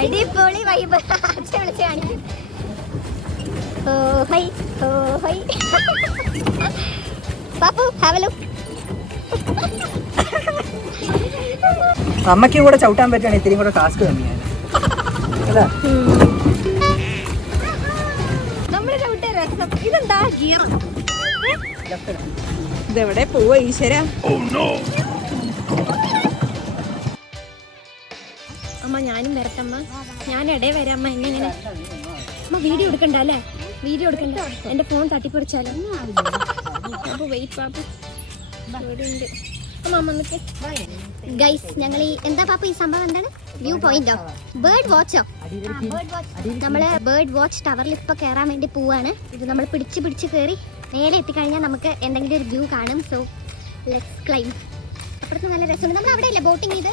അടിപൊളി വൈബ്. അച്ഛൻ വിളിച്ച് കാണിക്കും. Oh hi oh hi. Pappu have a look. അമ്മയ്ക്ക് കൂടെ ചവിട്ടാൻ പറ്റുകയാണ് ഇത്തിരി കൂടെ ടാസ്ക് തന്നെയാണ്. നമ്മുടെ ചവിട്ട രസം. ഇതെന്താ ഗിയർ? ഇതെവിടെ പോവാ ഈശ്വര? അമ്മ ഞാനും വരട്ടമ്മ. ഞാൻ ഇടയിൽ വരാം അമ്മ. എങ്ങനെ അമ്മ വീഡിയോ എടുക്കണ്ട അല്ലേ? വീഡിയോ എടുക്കണ്ട. എന്റെ ഫോൺ തട്ടിപ്പറിച്ചാലോ? പാപ്പു വെയിറ്റ് പാപ്പു. ഗൈസ് ഞങ്ങൾ ഈ എന്താ പാപ്പു ഈ സംഭവം എന്താണ്? വ്യൂ പോയിന്റോ? ബേർഡ് വാച്ചോ? നമ്മള് ബേർഡ് വാച്ച് ടവറിൽ ഇപ്പൊ കയറാൻ വേണ്ടി പോവാണ്. ഇത് നമ്മൾ പിടിച്ച് കയറി നേരെ എത്തിക്കഴിഞ്ഞാൽ നമുക്ക് എന്തെങ്കിലും ഒരു വ്യൂ കാണും. So let's climb. അപ്പുറത്ത് നല്ല രസമുണ്ട്. നമ്മൾ അവിടെ അല്ലേ ബോട്ടിങ് ചെയ്ത്?